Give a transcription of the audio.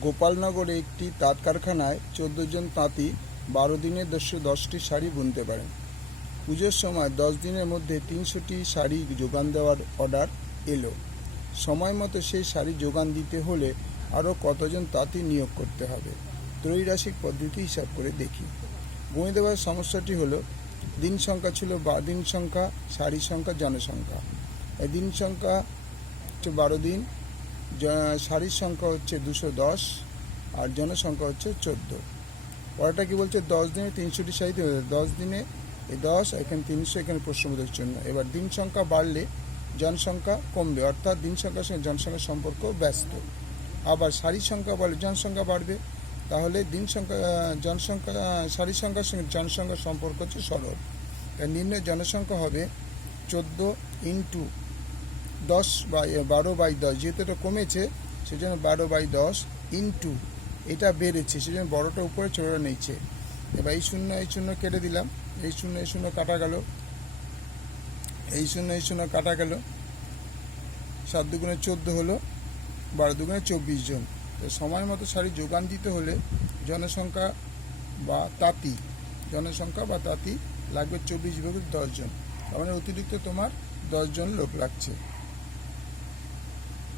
গোপালনগরে একটি তাঁত কারখানায় 14 জন তাঁতি 12 দিনে 10টি শাড়ি বুনতে পারেন। পুজোর সময় 10 দিনের মধ্যে 300টি শাড়ি যোগান দেওয়ার অর্ডার এলো। সময় মতো সেই শাড়ি যোগান দিতে হলে আরও কতজন তাঁতি নিয়োগ করতে হবে? ত্রৈরাশিক পদ্ধতি হিসাব করে দেখি। গুণে দেওয়ার সমস্যাটি হলো দিন সংখ্যা ছিল দিন সংখ্যা, শাড়ি সংখ্যা, জনসংখ্যা। দিন সংখ্যা হচ্ছে 12 দিন, শাড়ির সংখ্যা হচ্ছে 210 আর জনসংখ্যা হচ্ছে 14। পরেরটা কি বলছে? 10 দিনে 300টি শাড়ি, 10 দিনে 10, এখানে 300, এখানে প্রশ্নবোধক চিহ্ন। এবার দিন সংখ্যা বাড়লে জনসংখ্যা কমবে, অর্থাৎ দিন সংখ্যার সঙ্গে জনসংখ্যার সম্পর্ক ব্যস্ত। আবার শাড়ির সংখ্যা বাড়লে জনসংখ্যা বাড়বে, তাহলে দিন সংখ্যা জনসংখ্যা শাড়ির সংখ্যার সঙ্গে জনসংখ্যার সম্পর্ক হচ্ছে সরল। নির্ণয় জনসংখ্যা হবে 14 ইন্টু 10 বাই 12/10, যেহেতু এটা কমেছে সেজন্য 12/10 ইন্টু এটা বেড়েছে সেজন্য বড়টা উপরে ছোটটা নিচে। এবার এই শূন্য কেটে দিলাম, এই শূন্য কাটা গেল, এই শূন্য কাটা গেল। 7 দুগুণে 14 হলো, 12 দুগুণে 24 জন। তো সময় মতো শাড়ি যোগান দিতে হলে জনসংখ্যা বা তাঁতি লাগবে 24/10 জন। তার মানে অতিরিক্ত তোমার 10 জন লোক লাগছে।